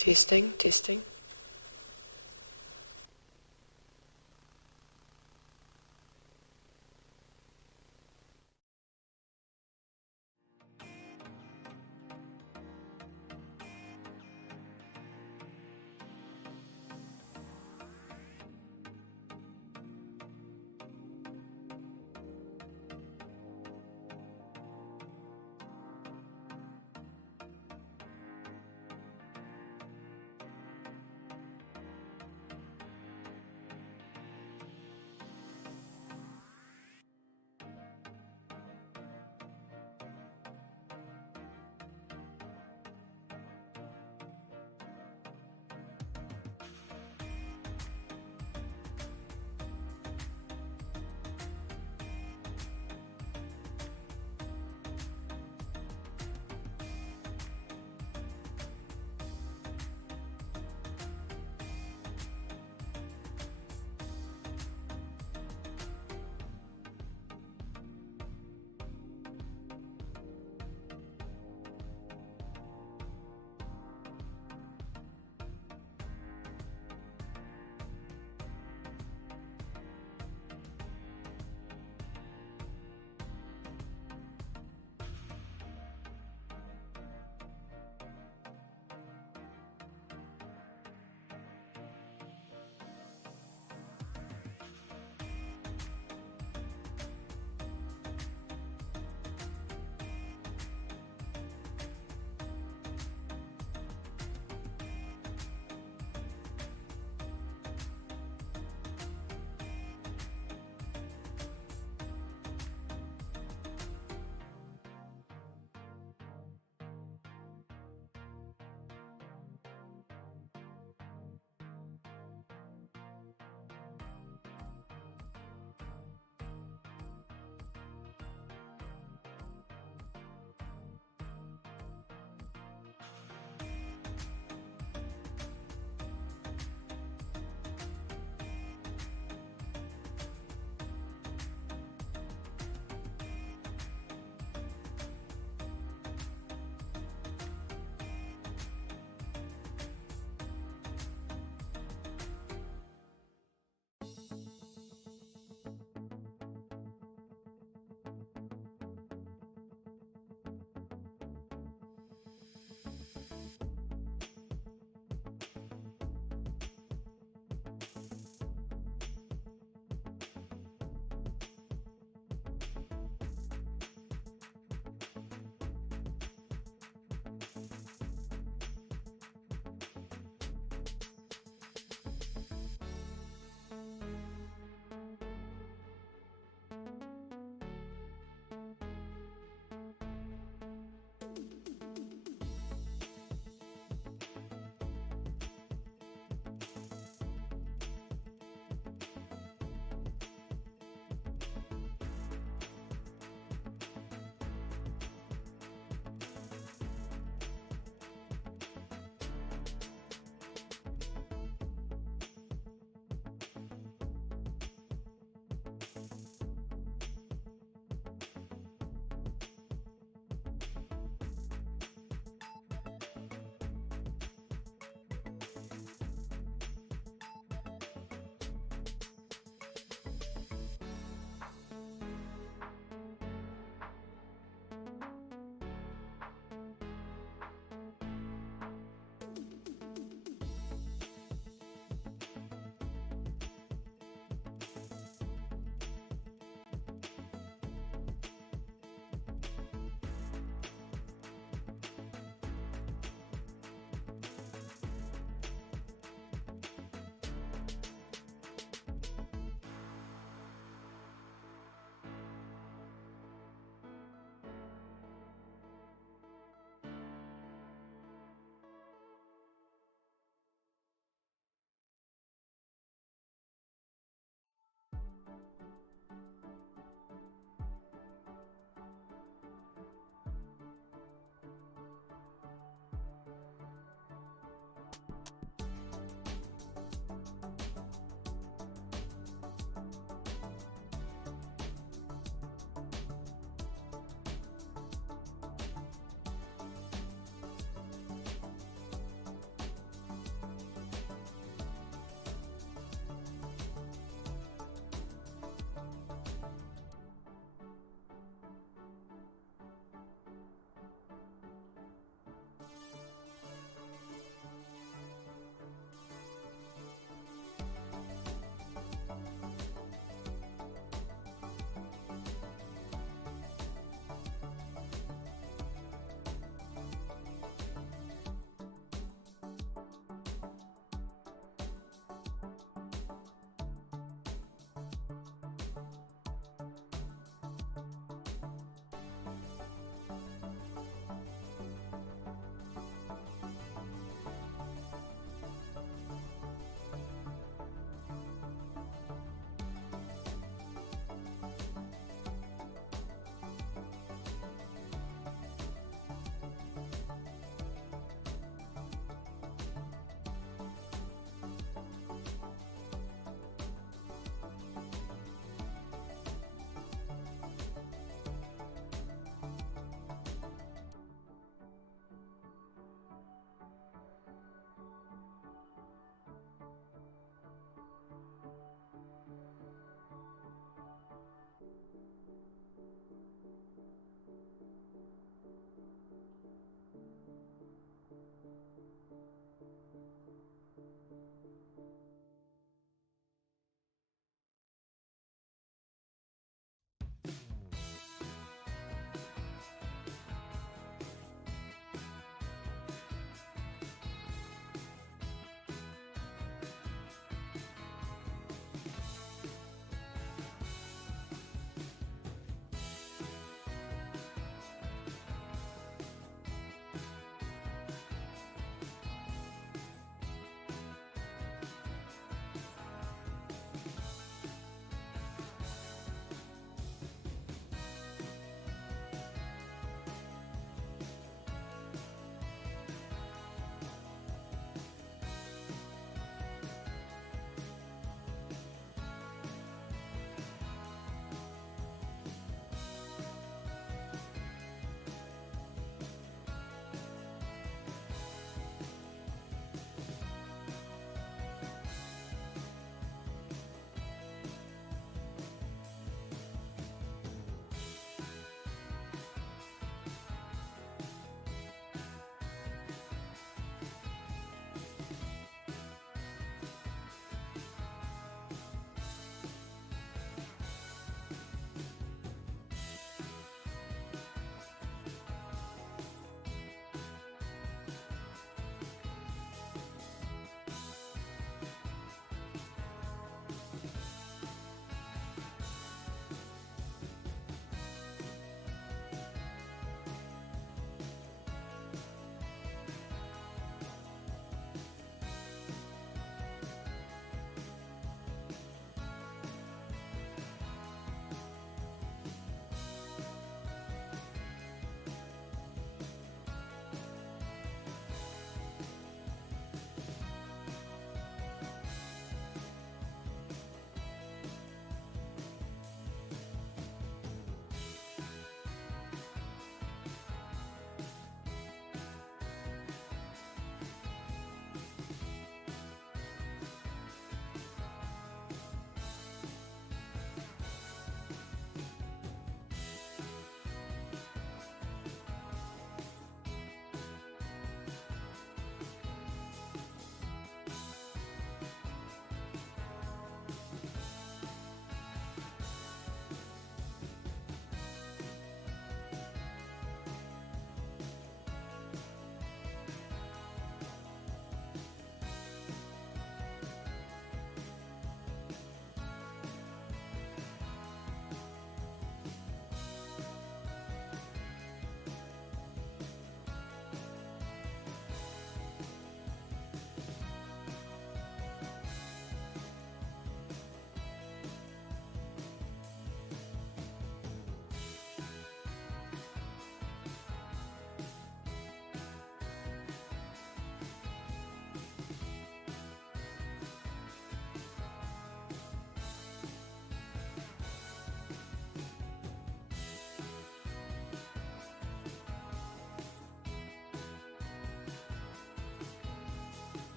Testing, testing.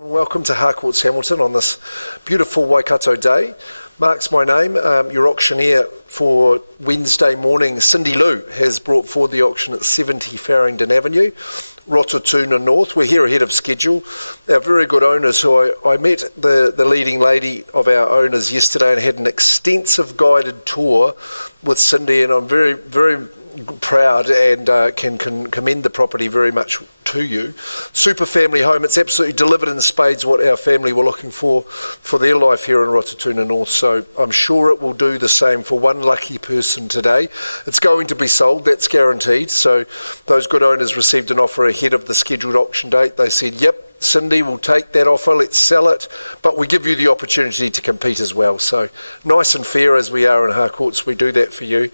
Welcome to Harcourts Hamilton on this beautiful Waikato day. Mark's my name. Your auctioneer for Wednesday morning, Cindy Lou, has brought forward the auction at 70 Farringdon Avenue, Rototuna North. We're here ahead of schedule. Our very good owners, who I met the leading lady of our owners yesterday and had an extensive guided tour with Cindy, and I'm very, very proud and can commend the property very much to you. Super family home. It's absolutely delivered in spades what our family were looking for their life here in Rototuna North. So I'm sure it will do the same for one lucky person today. It's going to be sold, that's guaranteed. So those good owners received an offer ahead of the scheduled auction date. They said, yep, Cindy will take that offer, let's sell it, but we give you the opportunity to compete as well. So nice and fair as we are in Harcourts, we do that for you.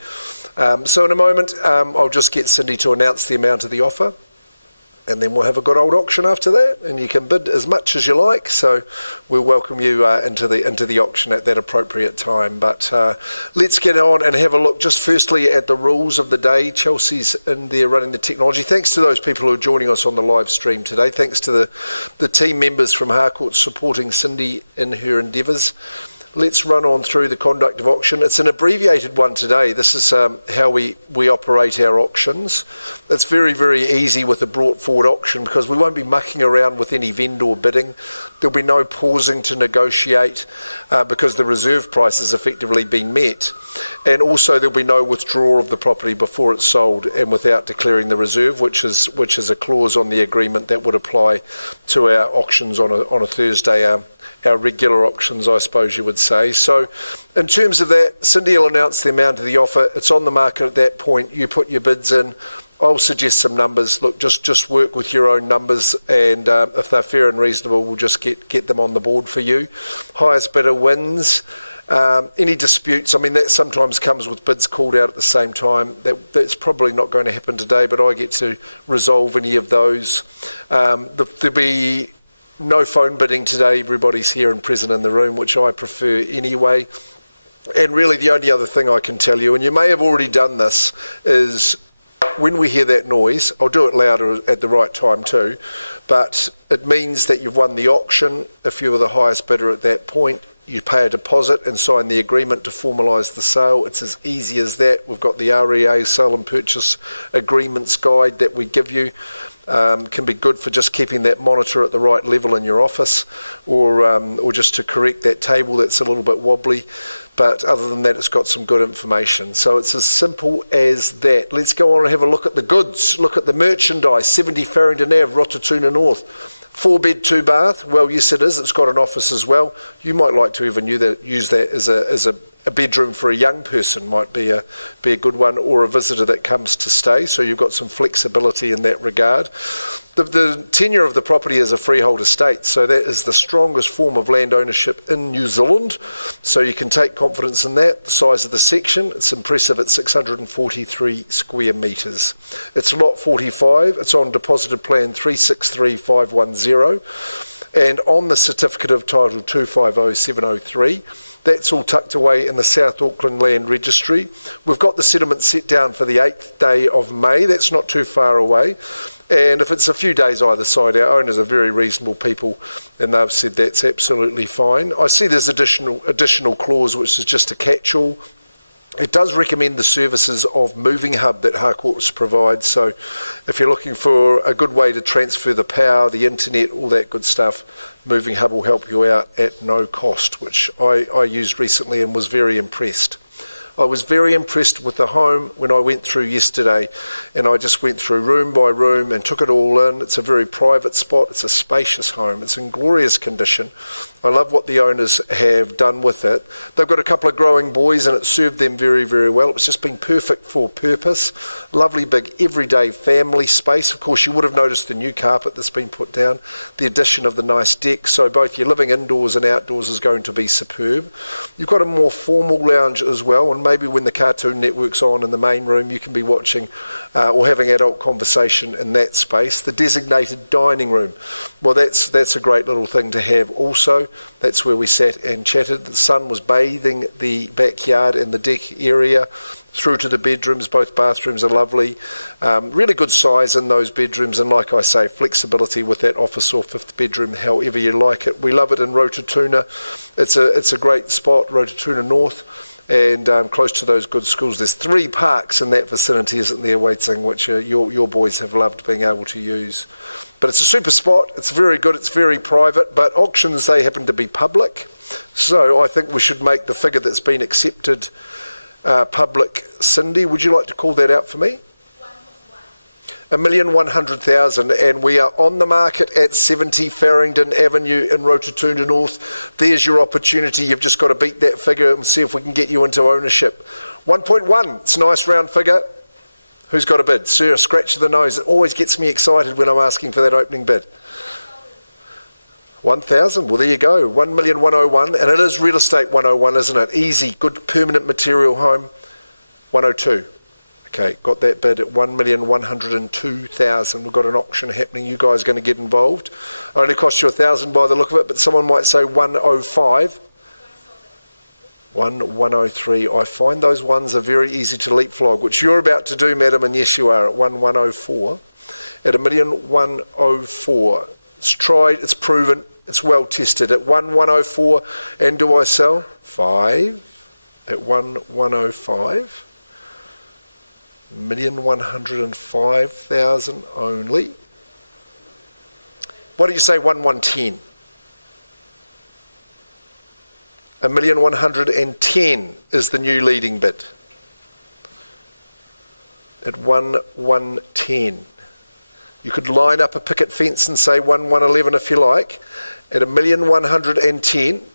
So in a moment, I'll just get Cindy to announce the amount of the offer, and then we'll have a good old auction after that, and you can bid as much as you like. So we'll welcome you into the auction at that appropriate time. But let's get on and have a look just firstly at the rules of the day. Chelsea's in there running the technology. Thanks to those people who are joining us on the live stream today. Thanks to the team members from Harcourts supporting Cindy in her endeavours. Let's run on through the conduct of auction. It's an abbreviated one today. This is how we operate our auctions. It's very, very easy with a brought forward auction because we won't be mucking around with any vendor bidding. There'll be no pausing to negotiate because the reserve price has effectively been met. And also there'll be no withdrawal of the property before it's sold and without declaring the reserve, which is a clause on the agreement that would apply to our auctions on a Thursday, our regular auctions, I suppose you would say. So in terms of that, Cindy will announce the amount of the offer. It's on the market at that point. You put your bids in. I'll suggest some numbers. Look, just work with your own numbers, and if they're fair and reasonable, we'll just get them on the board for you. Highest bidder wins. Any disputes, I mean, that sometimes comes with bids called out at the same time. That's probably not going to happen today, but I get to resolve any of those. There'll be no phone bidding today. Everybody's here and present in the room, which I prefer anyway. And really the only other thing I can tell you, and you may have already done this, is when we hear that noise, I'll do it louder at the right time too, but it means that you've won the auction. If you were the highest bidder at that point, you pay a deposit and sign the agreement to formalise the sale. It's as easy as that. We've got the REA sale and purchase agreements guide that we give you. Can be good for just keeping that monitor at the right level in your office, or just to correct that table that's a little bit wobbly. But other than that, it's got some good information. So it's as simple as that. Let's go on and have a look at the goods. Look at the merchandise. 70 Farringdon Ave, Rototuna North. 4-bed, 2-bath. Well, yes, it is. It's got an office as well. You might like to even use that as a bedroom for a young person. Might be a good one, or a visitor that comes to stay. So you've got some flexibility in that regard. The tenure of the property is a freehold estate, so that is the strongest form of land ownership in New Zealand. So you can take confidence in that. The size of the section, it's impressive at 643 square metres. It's lot 45. It's on deposited plan 363510, and on the certificate of title 250703. That's all tucked away in the South Auckland Land Registry. We've got the settlement set down for the 8th day of May. That's not too far away. And if it's a few days either side, our owners are very reasonable people, and they've said that's absolutely fine. I see there's additional clause, which is just a catch-all. It does recommend the services of Moving Hub that Harcourts provides. So if you're looking for a good way to transfer the power, the internet, all that good stuff, Moving Hub will help you out at no cost, which I used recently and was very impressed. I was very impressed with the home when I went through yesterday, and I just went through room by room and took it all in. It's a very private spot. It's a spacious home. It's in glorious condition. I love what the owners have done with it. They've got a couple of growing boys, and it served them very, very well. It's just been perfect for purpose. Lovely big everyday family space. Of course, you would have noticed the new carpet that's been put down, the addition of the nice deck. So both your living indoors and outdoors is going to be superb. You've got a more formal lounge as well, and maybe when the Cartoon Network's on in the main room, you can be watching or having adult conversation in that space. The designated dining room, well, that's a great little thing to have also. That's where we sat and chatted. The sun was bathing the backyard and the deck area through to the bedrooms. Both bathrooms are lovely. Really good size in those bedrooms, and like I say, flexibility with that office or fifth bedroom, however you like it. We love it in Rototuna. It's a great spot, Rototuna North, and close to those good schools. There's 3 parks in that vicinity, isn't there, Waiting, which your boys have loved being able to use. But it's a super spot. It's very good. It's very private, but auctions, they happen to be public. So I think we should make the figure that's been accepted public. Cindy, would you like to call that out for me? 1,100,000, and we are on the market at 70 Farringdon Avenue in Rototuna North. There's your opportunity. You've just got to beat that figure and see if we can get you into ownership. 1.1, it's a nice round figure. Who's got a bid? Sir, a scratch of the nose. It always gets me excited when I'm asking for that opening bid. 1,000, well there you go, 1,101,000, and it is real estate 101, isn't it? Easy, good permanent material home. 102. Okay, got that bid at 1,102,000. We've got an auction happening. You guys are going to get involved. Only cost you 1,000 by the look of it, but someone might say 105. 103. I find those ones are very easy to leapfrog, which you're about to do, madam, and yes you are, at 1,104. At 1,104. It's tried, it's proven, it's well tested. At 1,104, and do I sell? 5. At 1,105. 1,105,000 only. What do you say, 1,110? 1,110 is the new leading bid. At 1,110. You could line up a picket fence and say 1,111 if you like. At 1,110,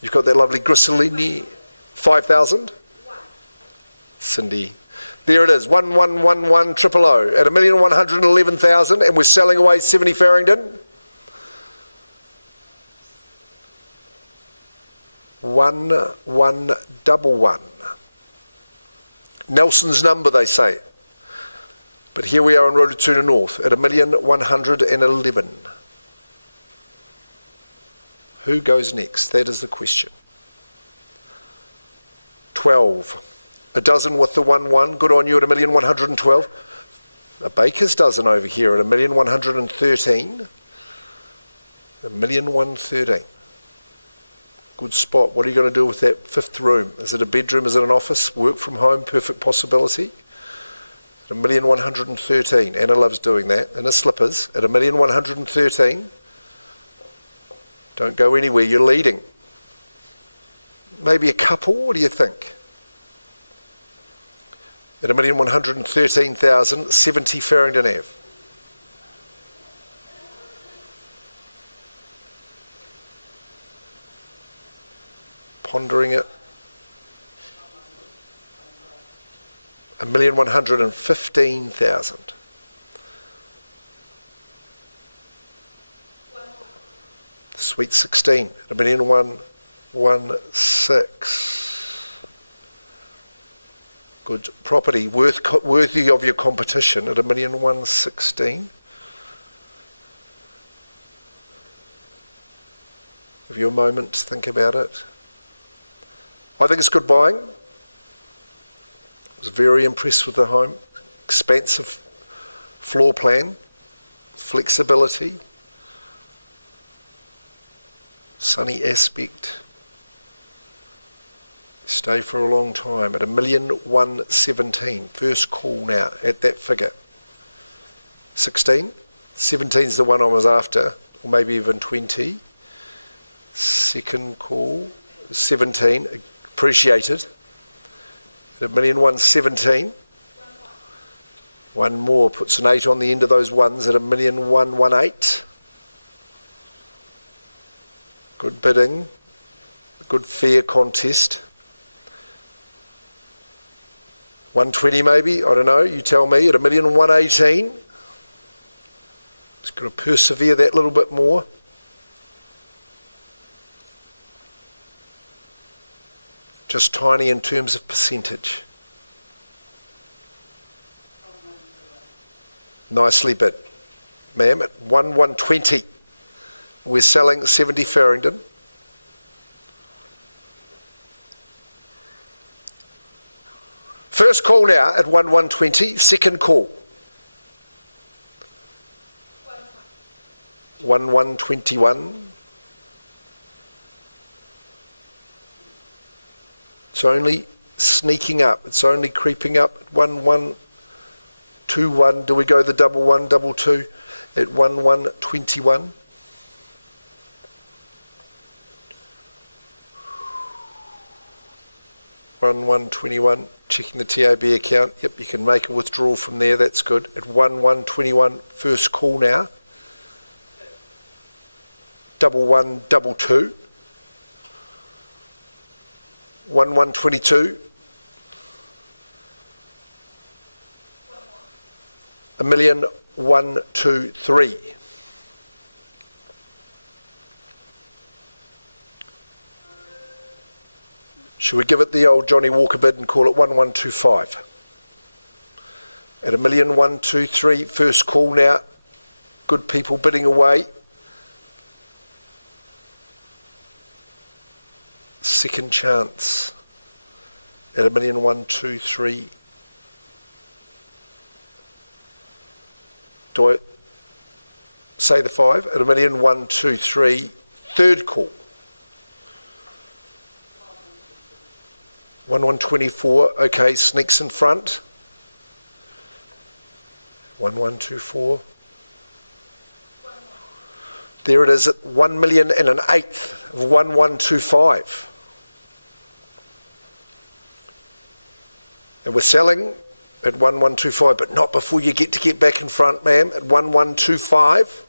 you've got that lovely Grissellini. 5,000? Cindy. There it is, 1,111,000 at 1,111,000, and we're selling away 70 Farringdon. 1,111. Nelson's number, they say. But here we are in Rototuna North at 1,111. Who goes next? That is the question. 12. A dozen with the 1-1. Good on you at 1,112. A baker's dozen over here at 1,113. 1,113. Good spot. What are you going to do with that fifth room? Is it a bedroom? Is it an office? Work from home? Perfect possibility. At 1,113. Anna loves doing that. In her slippers at 1,113. Don't go anywhere. You're leading. Maybe a couple. What do you think? At 1,113,000, 70 Farringdon Ave. Pondering it. 1,115,000. Sweet 16 at 1,116. Good property, worthy of your competition at 1,116. Have you a moment to think about it? I think it's good buying. I was very impressed with the home. Expansive floor plan, flexibility, sunny aspect. Stay for a long time at 1,117. First call now at that figure. 16. 17 is the one I was after, or maybe even 20. Second call. 17. Appreciated. At 1,117. One more puts an 8 on the end of those ones at 1,118. Good bidding. Good fair contest. 120 maybe, I don't know, you tell me, at 1,118. Just got to persevere that little bit more. Just tiny in terms of percentage. Nicely bid. Ma'am, at 1,120. We're selling 70 Farringdon. First call now at 1,120. Second call. 1,121. It's only sneaking up. It's only creeping up at 1,121. Do we go the double 1, double 2 at 1,121? $1,121. Checking the TAB account. Yep, you can make a withdrawal from there. That's good. At 1,121. First call now. Double 1, double 2. 1,122. 1,123. Should we give it the old Johnny Walker bid and call it 1,125? At 1,123, first call now. Good people bidding away. Second chance at 1,123. Do I say the 5? At 1,123, third call. 1,124, okay, sneaks in front. 1,124. There it is at 1,000,008 of 1,125. And we're selling at 1,125, but not before you get back in front, ma'am, at 1,125.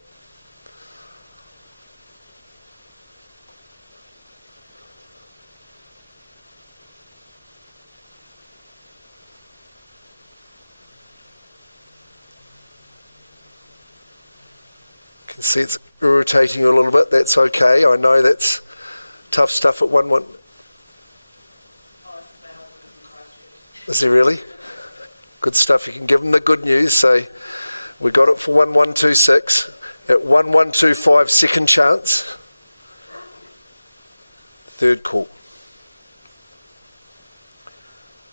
Can see it's irritating you a little bit. That's okay. I know that's tough stuff at 1-1. Is he really? Good stuff. You can give them the good news. Say, we got it for 1,126 at 1,125. Second chance. Third call.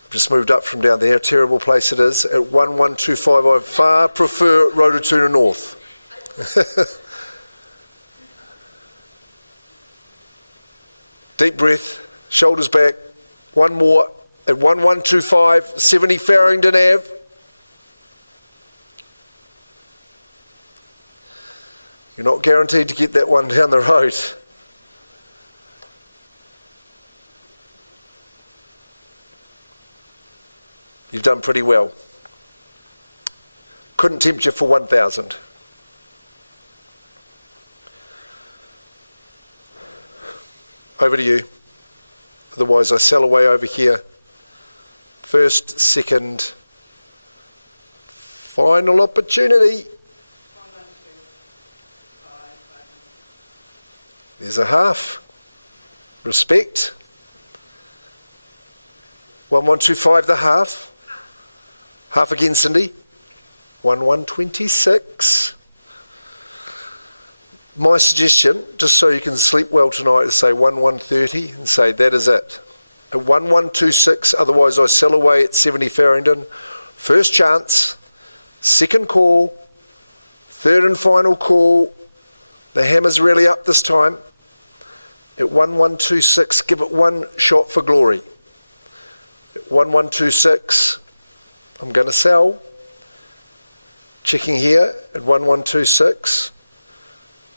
I've just moved up from down there. Terrible place it is. At 1,125, I far prefer Rototuna North. Deep breath, shoulders back. One more at 1,125, 70 Farringdon Ave. You're not guaranteed to get that one down the road. You've done pretty well. Couldn't tempt you for 1,000. Over to you. Otherwise I sell away over here. First, second, final opportunity. There's a half. Respect. 1,125 the half. Half again, Cindy. 1,126. My suggestion, just so you can sleep well tonight, is say 1,130 and say that is it. At 1,126, otherwise I sell away at 70 Farringdon. First chance, second call, third and final call. The hammer's really up this time. At 1,126, give it one shot for glory. 1126. I'm going to sell. Checking here at 1126.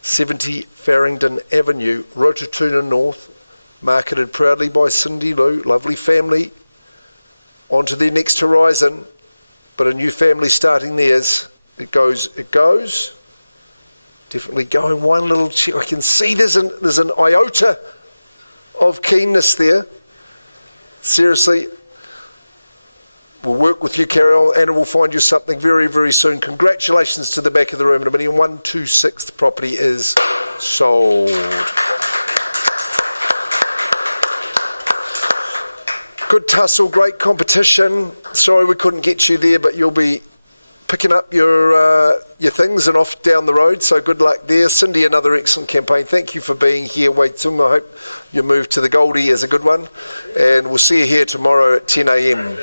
70 Farringdon Avenue, Rototuna North. Marketed proudly by Cindy Lou. Lovely family. On to their next horizon. But a new family starting theirs. It goes. Definitely going one little check. I can see there's an iota of keenness there. Seriously, we'll work with you, Carol, and we'll find you something very, very soon. Congratulations to the back of the room. And 126, the property is sold. Good tussle, great competition. Sorry we couldn't get you there, but you'll be picking up your things and off down the road, so good luck there. Cindy, another excellent campaign. Thank you for being here, Waitung. I hope your move to the Goldie is a good one, and we'll see you here tomorrow at 10 a.m.